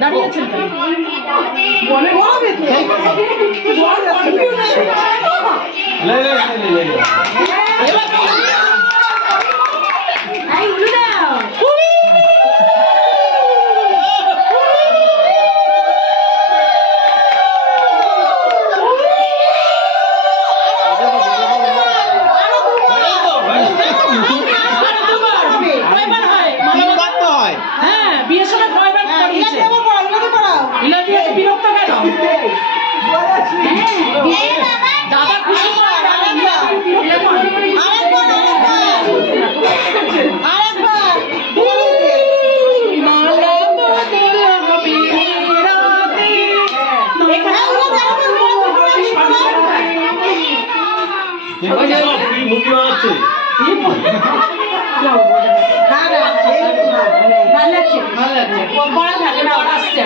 দাঁড়িয়েছেন মনে গরমে তো দাদা খুশি মুভি বানাচ্ছে ভালো লাগছে। ভালো লাগছে। পড়া থাকে না আসছে।